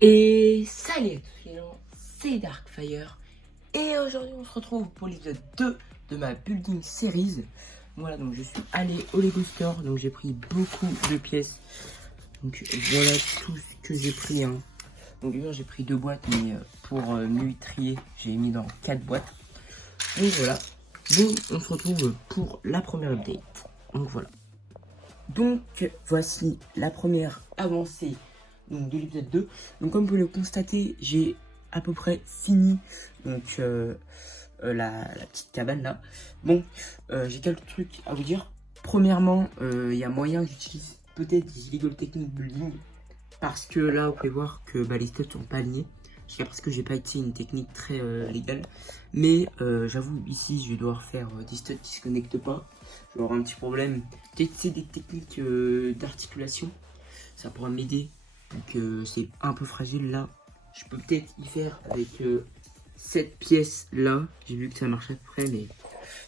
Et salut à tous les gens, c'est Darkfire. Et aujourd'hui on se retrouve pour l'épisode 2 de ma building series. Voilà, donc je suis allé au Lego Store, donc j'ai pris beaucoup de pièces. Donc voilà tout ce que j'ai pris, hein. Donc bien j'ai pris 2 boîtes, mais pour mieux trier, j'ai mis dans 4 boîtes. Donc voilà, donc on se retrouve pour la première update. Donc voilà. Donc voici la première avancée donc, de l'épisode 2. Donc comme vous pouvez le constater, j'ai à peu près fini donc, la petite cabane là. Bon, j'ai quelques trucs à vous dire. Premièrement, il y a moyen que j'utilise peut-être des illegal techniques building. Parce que là, vous pouvez voir que les steps sont pas alignés. Parce que j'ai pas été une technique très légale. Mais j'avoue, ici, je vais devoir faire des steps qui se connectent pas. Je vais avoir un petit problème. Peut-être c'est des techniques d'articulation. Ça pourra m'aider. Donc c'est un peu fragile là. Je peux peut-être y faire avec cette pièce là. J'ai vu que ça marche à peu près, mais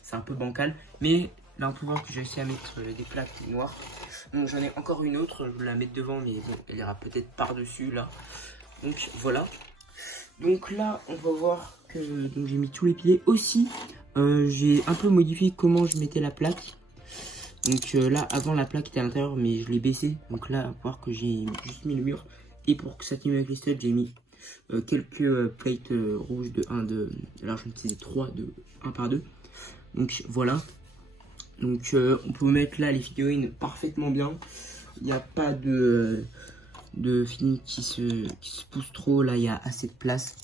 c'est un peu bancal. Mais là, on peut voir que j'ai réussi à mettre des plaques noires. Donc j'en ai encore une autre. Je vais la mettre devant, mais bon, elle ira peut-être par-dessus là. Donc voilà. Donc là, on va voir que j'ai mis tous les piliers. Aussi, j'ai un peu modifié comment je mettais la plaque. Donc là, avant la plaque était à l'intérieur, mais je l'ai baissé. Donc là, on va voir que j'ai juste mis le mur. Et pour que ça tienne avec les studs, j'ai mis quelques plates rouges de 1 de large, c'est 3 de 1 par 2. Donc voilà. Donc on peut mettre là les figurines parfaitement bien. Il n'y a pas de figurines qui se poussent trop. Là, il y a assez de place.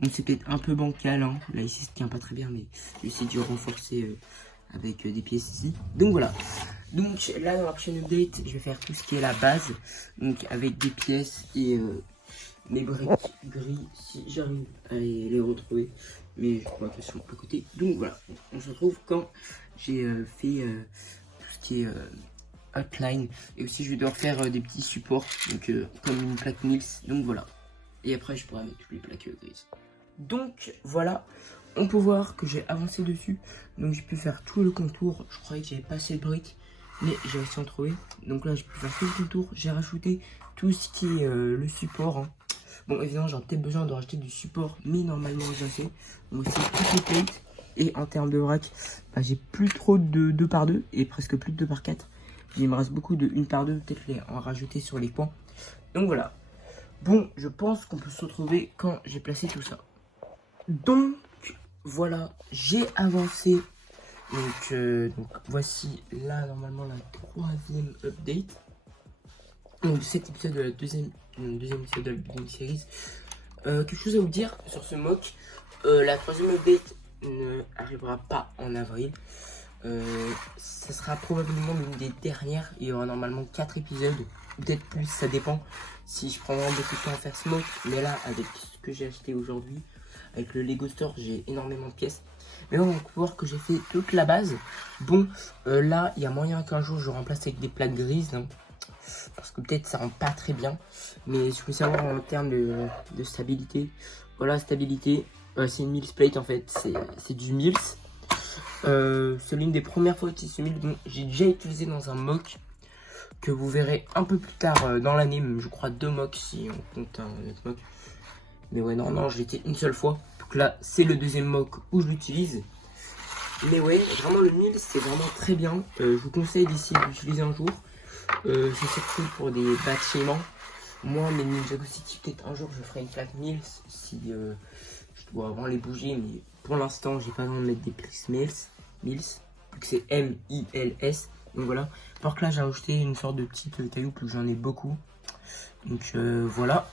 Bon, c'est peut-être un peu bancal, hein. Là, ici, ça tient pas très bien, mais je vais essayer de renforcer avec des pièces ici. Donc voilà. Donc là, dans la prochaine update, je vais faire tout ce qui est la base. Donc avec des pièces et mes briques gris, si j'arrive à les retrouver. Mais je crois qu'elles sont à côté. Donc voilà, on se retrouve quand j'ai fait tout ce qui est outline. Et aussi, je vais devoir faire des petits supports, donc comme une plaque Mills. Donc voilà. Et après, je pourrai mettre toutes les plaques grises. Donc voilà, on peut voir que j'ai avancé dessus. Donc j'ai pu faire tout le contour. Je croyais que j'avais pas assez de briques, mais j'ai réussi à en trouver. Donc là, j'ai pu faire tout le contour. J'ai rajouté tout ce qui est le support, hein. Bon, évidemment, j'aurais peut-être besoin de rajouter du support, mais normalement, j'ai assez. Donc aussi toutes les plates. Et en termes de vrac, j'ai plus trop de 2 par 2 et presque plus de 2 par 4. Il me reste beaucoup de 1 par 2, peut-être les en rajouter sur les points. Donc voilà. Bon, je pense qu'on peut se retrouver quand j'ai placé tout ça. Donc voilà, j'ai avancé. Donc voici là normalement la 3e update. Donc cet épisode de la deuxième épisode de la building series. Quelque chose à vous dire sur ce mock. La 3e update ne arrivera pas en avril. Ça sera probablement l'une des dernières. Il y aura normalement 4 épisodes, peut-être plus, ça dépend si je prends vraiment beaucoup de temps à faire ce mock. Mais là, avec ce que j'ai acheté aujourd'hui, avec le Lego Store, j'ai énormément de pièces. Mais bon, on peut voir que j'ai fait toute la base. Bon, là, il y a moyen qu'un jour je remplace avec des plaques grises, hein, parce que peut-être ça rend pas très bien. Mais je veux savoir en termes de stabilité. Voilà, stabilité, c'est une Mills plate en fait, c'est du Mills. C'est l'une des premières fois que ce Mills dont j'ai déjà utilisé dans un mock que vous verrez un peu plus tard dans l'année, je crois 2 mocks si on compte un autre mock. Mais ouais, non, je l'ai été une seule fois. Donc là, c'est le 2e mock où je l'utilise. Mais ouais, vraiment le Mills, c'est vraiment très bien. Je vous conseille d'essayer d'utiliser un jour. C'est surtout pour des bâtiments. Moi, mes Ninjago City, peut-être un jour, je ferai une plaque Mills si je dois vraiment les bouger. Mais pour l'instant, j'ai pas besoin de mettre des plaques Mills, vu que c'est M-I-L-S. Donc voilà. Alors que là, j'ai ajouté une sorte de petite caillou, plus j'en ai beaucoup. Donc voilà.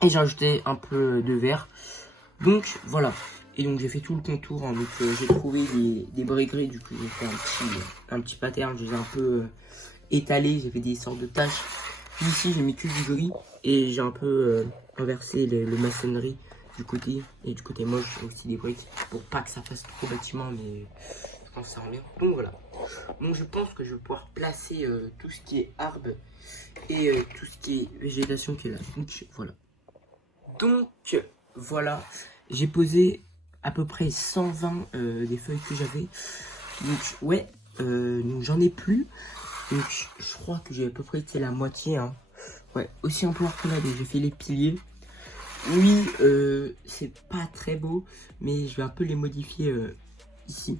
Et j'ai ajouté un peu de verre. Donc voilà. Et donc j'ai fait tout le contour, hein. Donc j'ai trouvé des briques gris. Du coup j'ai fait un petit pattern. Je les ai un peu étalé. J'ai fait des sortes de taches. Puis ici j'ai mis que du gris. Et j'ai un peu inversé le maçonnerie du côté. Et du côté moche aussi des briques. Pour pas que ça fasse trop bâtiment. Mais je pense que ça rend bien. Donc voilà. Donc je pense que je vais pouvoir placer tout ce qui est arbre. Et tout ce qui est végétation qui est là. Donc voilà. Donc voilà, j'ai posé à peu près 120 des feuilles que j'avais. Donc ouais, donc j'en ai plus. Donc je crois que j'ai à peu près été la moitié, hein. ouais, aussi en pouvoir que là, donc j'ai fait les piliers. Oui, c'est pas très beau, mais je vais un peu les modifier ici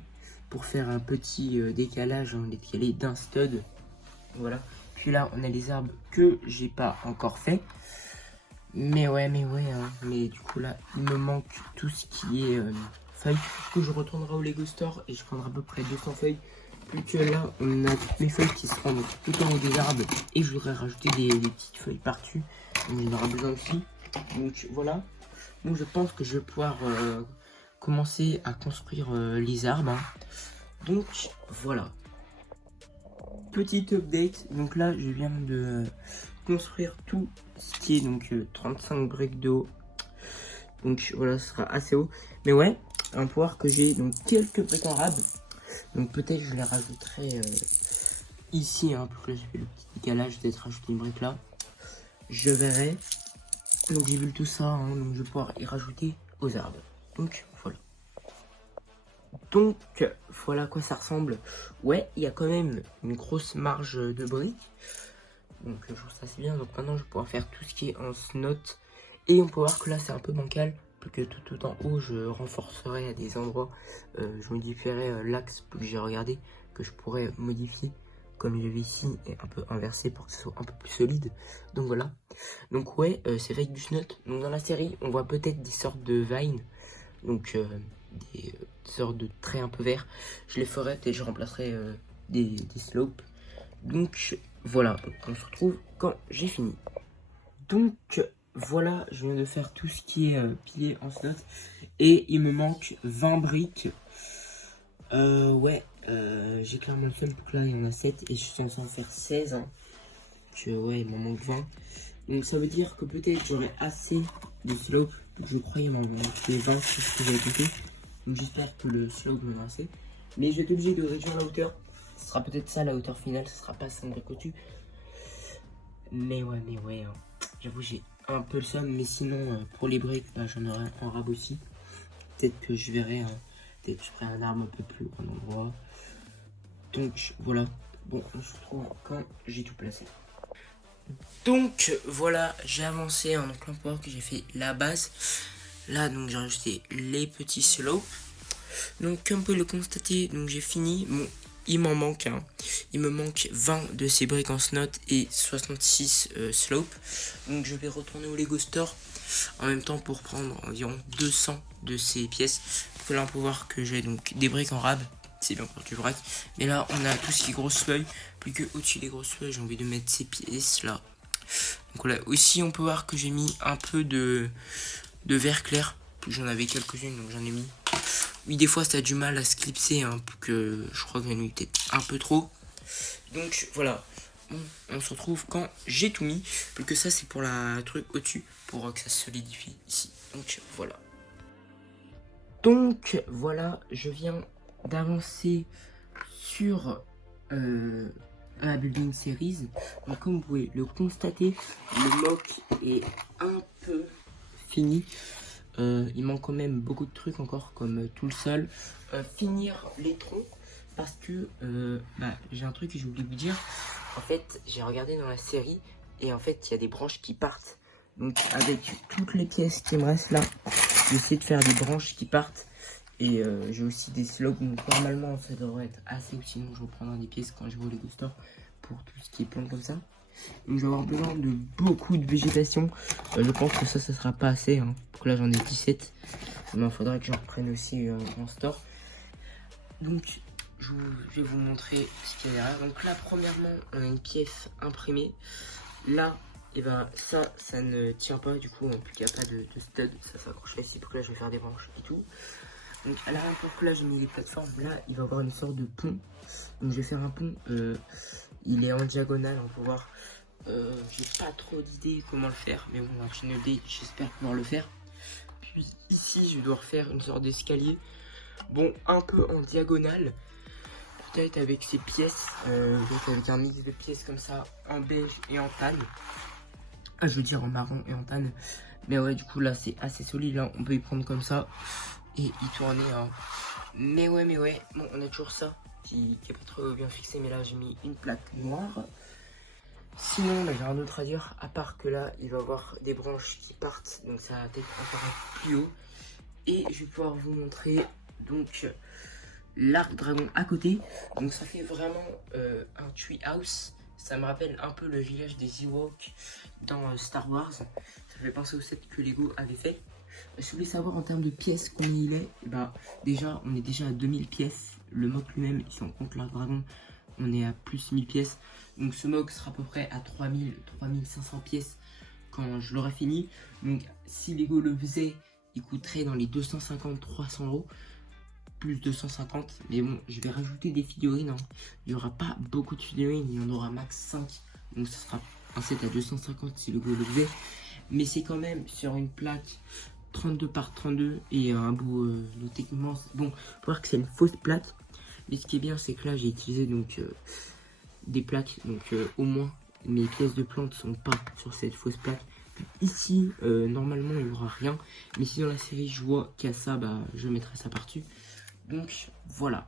pour faire un petit décalage, hein, décalé d'un stud. Voilà. Puis là, on a les arbres que j'ai pas encore fait. Mais ouais, hein. Mais du coup, là, il me manque tout ce qui est feuilles. Du coup, je retournerai au Lego Store et je prendrai à peu près 200 feuilles. Plus que là, on a toutes mes feuilles qui seront donc tout en haut des arbres. Et je voudrais rajouter des petites feuilles par-dessus. On en aura besoin aussi. Donc voilà. Donc je pense que je vais pouvoir commencer à construire les arbres. Hein. Donc voilà. Petite update. Donc là, je viens de construire tout ce qui est donc 35 briques de haut. Donc voilà, ce sera assez haut. Mais ouais, un pouvoir que j'ai donc quelques briques en rab. Donc peut-être je les rajouterai ici, hein, pour que j'ai fait le petit décalage, peut-être rajouter une brique là. Je verrai. Donc j'ai vu tout ça, hein, donc je vais pouvoir y rajouter aux arbres. Donc voilà. Donc voilà à quoi ça ressemble. Ouais, il y a quand même une grosse marge de briques. Donc je trouve ça assez bien. Donc maintenant je vais pouvoir faire tout ce qui est en snot. Et on peut voir que là c'est un peu bancal. Plus que tout en haut je renforcerai à des endroits. Je modifierai l'axe que j'ai regardé. Que je pourrais modifier. Comme je vais ici et un peu inversé pour que ce soit un peu plus solide. Donc voilà. Donc ouais, c'est avec du snot. Donc dans la série on voit peut-être des sortes de vines. Donc des sortes de traits un peu verts. Je les ferai, peut-être je remplacerai des slopes. Donc voilà, on se retrouve quand j'ai fini. Donc voilà, je viens de faire tout ce qui est pilier en slot. Et il me manque 20 briques. Ouais, j'ai clairement le seul, donc là il y en a 7 et je suis censé en faire 16. Hein. Donc ouais, il m'en manque 20. Donc ça veut dire que peut-être j'aurai assez de slope. Je crois qu'il m'en manque 20 sur ce que j'avais compté. Donc j'espère que le slope me donnera assez. Mais je vais être obligé de réduire la hauteur. Ce sera peut-être ça la hauteur finale, ce sera pas 5 briques au-dessus. Mais ouais, hein. J'avoue j'ai un peu le seum. Mais sinon pour les briques, bah, j'en aurai en rab aussi. Peut-être que je verrai, hein. Peut-être que je ferai un arbre un peu plus haut en endroit. Donc voilà. Bon, on se retrouve quand j'ai tout placé. Donc voilà, j'ai avancé en enclenchant que j'ai fait la base. Là donc j'ai rajouté les petits slopes. Donc comme vous pouvez le constater, donc j'ai fini. Bon, il m'en manque un. Il me manque 20 de ces briques en snot et 66 slopes. Donc je vais retourner au Lego Store en même temps pour prendre environ 200 de ces pièces. Donc là on peut voir que j'ai donc des briques en rab. C'est bien pour du vrac. Mais là on a tout ce qui est grosses feuilles. Plus que au-dessus des grosses feuilles, j'ai envie de mettre ces pièces là. Donc voilà, aussi on peut voir que j'ai mis un peu de vert clair. J'en avais quelques-unes donc j'en ai mis. Oui, des fois ça a du mal à se clipser, hein, que je crois que j'en ai mis peut-être un peu trop. Donc voilà, bon, on se retrouve quand j'ai tout mis. Plus que ça c'est pour la truc au-dessus, pour que ça se solidifie ici. Donc voilà. Donc voilà, je viens d'avancer sur la Building Series. Donc comme vous pouvez le constater, le mock est un peu fini. Il manque quand même beaucoup de trucs encore, comme tout le sol. Finir les troncs, parce que j'ai un truc que j'ai oublié de vous dire. En fait, j'ai regardé dans la série, et en fait, il y a des branches qui partent. Donc avec toutes les pièces qui me restent là, j'ai essayé de faire des branches qui partent. Et j'ai aussi des slopes, donc normalement ça devrait être assez, ou sinon je reprendrai des pièces quand je vais au Lego Store pour tout ce qui est plantes comme ça. Donc je vais avoir besoin de beaucoup de végétation. Je pense que ça sera pas assez, hein. Donc là j'en ai 17. Mais il faudra que j'en reprenne aussi en store. Donc je vais vous montrer ce qu'il y a derrière. Donc là premièrement on a une pièce imprimée. Là et ben ça ne tient pas, du coup il n'y a pas de stud. Ça s'accroche ici, donc là je vais faire des branches et tout. Donc à l'arrière, pour que là j'ai mis les plateformes, là il va y avoir une sorte de pont. Donc je vais faire un pont, il est en diagonale, on peut voir. J'ai pas trop d'idées comment le faire, mais bon, avec une idée, j'espère pouvoir le faire. Puis ici, je vais devoir faire une sorte d'escalier, bon, un peu en diagonale, peut-être avec ces pièces, donc avec un mix de pièces comme ça, en beige et en tanne. Ah, je veux dire en marron et en tanne. Mais ouais, du coup, là, c'est assez solide, là, on peut y prendre comme ça et y tourner. Hein. Mais ouais, bon, on a toujours ça qui est pas trop bien fixé, mais là, j'ai mis une plaque noire. Sinon, bah, j'ai rien d'autre à dire, à part que là, il va y avoir des branches qui partent, donc ça va être encore plus haut. Et je vais pouvoir vous montrer donc l'arc dragon à côté. Donc ça fait vraiment un tree house. Ça me rappelle un peu le village des Ewoks dans Star Wars. Ça fait penser au set que Lego avait fait. Si vous voulez savoir en termes de pièces combien il est, bah déjà on est déjà à 2000 pièces. Le mock lui-même, si on compte l'arc dragon, on est à plus 1000 pièces. Donc ce mock sera à peu près à 3500 pièces quand je l'aurai fini. Donc si Lego le faisait, il coûterait dans les 250-300 euros. Plus 250. Mais bon, je vais rajouter des figurines. Hein. Il n'y aura pas beaucoup de figurines, il y en aura max 5. Donc ça sera un set à 250 si Lego le faisait. Mais c'est quand même sur une plaque 32 par 32 et un bout techniquement. Bon, faut voir que c'est une fausse plaque. Mais ce qui est bien, c'est que là, j'ai utilisé donc des plaques. Donc au moins, mes pièces de plantes sont pas sur cette fausse plaque. Ici, normalement, il n'y aura rien. Mais si dans la série, je vois qu'il y a ça, bah, je mettrai ça par-dessus. Donc, voilà.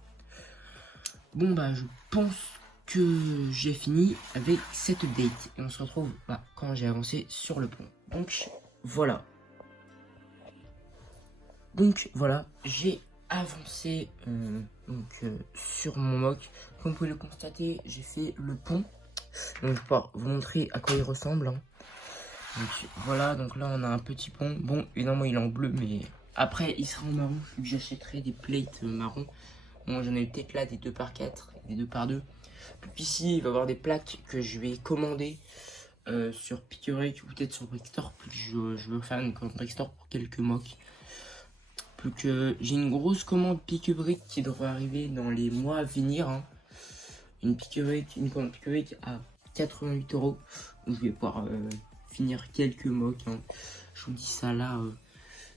Bon, bah, je pense que j'ai fini avec cette update. Et on se retrouve quand j'ai avancé sur le pont. Donc, voilà. J'ai avancé sur mon mock. Comme vous pouvez le constater, j'ai fait le pont. Donc je vais pouvoir vous montrer à quoi il ressemble. Hein. Donc voilà, donc là on a un petit pont. Bon, évidemment il est en bleu, mais après il sera en marron. J'achèterai des plates marron. Bon, j'en ai peut-être là des 2x4, des 2x2. Puis ici il va y avoir des plaques que je vais commander sur Pick-a-Brick ou peut-être sur Brickstore. Je veux faire une commande Brickstore pour quelques mocks. Plus que j'ai une grosse commande Pick-a-Brick qui devrait arriver dans les mois à venir. Hein. Une commande Pick-a-Brick à 88 euros. Je vais pouvoir finir quelques mocks. Hein. Je vous dis ça là.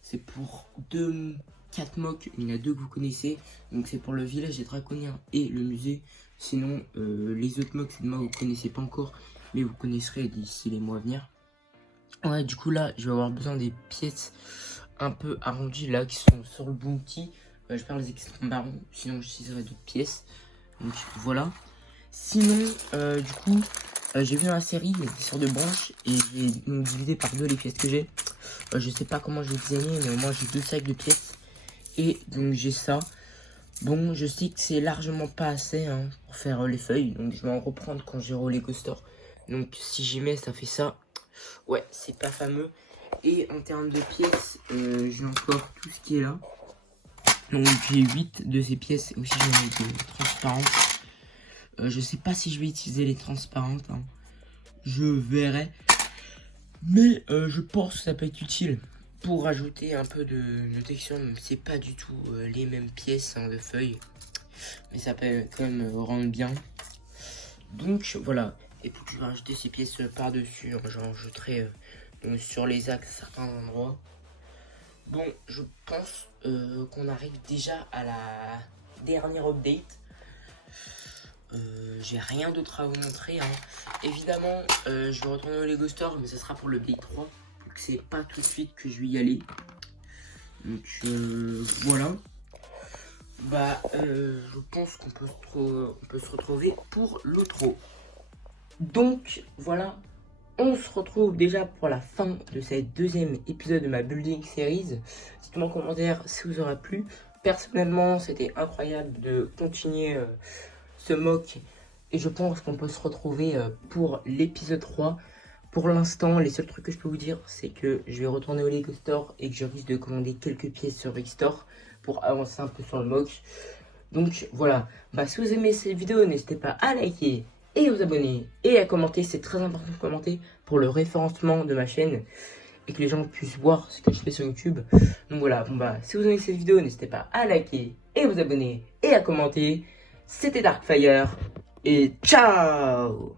C'est pour 4 mocks. Il y en a 2 que vous connaissez. Donc c'est pour le village des draconiens et le musée. Sinon, les autres mocks, c'est de moi que vous ne connaissez pas encore. Mais vous connaisserez d'ici les mois à venir. Ouais, du coup là, je vais avoir besoin des pièces un peu arrondies là qui sont sur le bounty. Je perds les extrêmes marrons, sinon j'utiliserai d'autres pièces. Donc voilà. Sinon, du coup, j'ai vu dans la série, il y a des sortes de branches et j'ai divisé par 2 les pièces que j'ai. Je sais pas comment je vais designer, mais moi j'ai 2 sacs de pièces. Et donc j'ai ça. Bon, je sais que c'est largement pas assez hein, pour faire les feuilles. Donc je vais en reprendre quand j'irai au Lego Store. Donc si j'y mets, ça fait ça. Ouais, c'est pas fameux. Et en termes de pièces, j'ai encore tout ce qui est là. Donc j'ai 8 de ces pièces. Aussi j'en ai des transparentes. Je sais pas si je vais utiliser les transparentes. Hein. Je verrai. Mais je pense que ça peut être utile pour rajouter un peu de texture. Même si c'est pas du tout les mêmes pièces hein, de feuilles. Mais ça peut quand même rendre bien. Donc voilà. Et pour que je vais rajouter ces pièces par-dessus, j'en rajouterai sur les axes à certains endroits. Bon, je pense qu'on arrive déjà à la dernière update. J'ai rien d'autre à vous montrer. Hein. Évidemment, je vais retourner au Lego Store, mais ce sera pour l'update 3. Donc c'est pas tout de suite que je vais y aller. Donc voilà. Bah, je pense qu'on peut se retrouver pour l'outro. Donc voilà, on se retrouve déjà pour la fin de cette deuxième épisode de ma building series. Dites-moi en commentaire si vous aura plu. Personnellement, c'était incroyable de continuer ce mock. Et je pense qu'on peut se retrouver pour l'épisode 3. Pour l'instant, les seuls trucs que je peux vous dire, c'est que je vais retourner au Lego Store et que je risque de commander quelques pièces sur Brickstore pour avancer un peu sur le mock. Donc voilà, bah, si vous aimez cette vidéo, n'hésitez pas à liker et à vous abonner et à commenter. C'est très important de commenter pour le référencement de ma chaîne et que les gens puissent voir ce que je fais sur YouTube. Donc voilà, bon bah, si vous aimez cette vidéo, n'hésitez pas à liker et à vous abonner et à commenter. C'était Darkfire et ciao!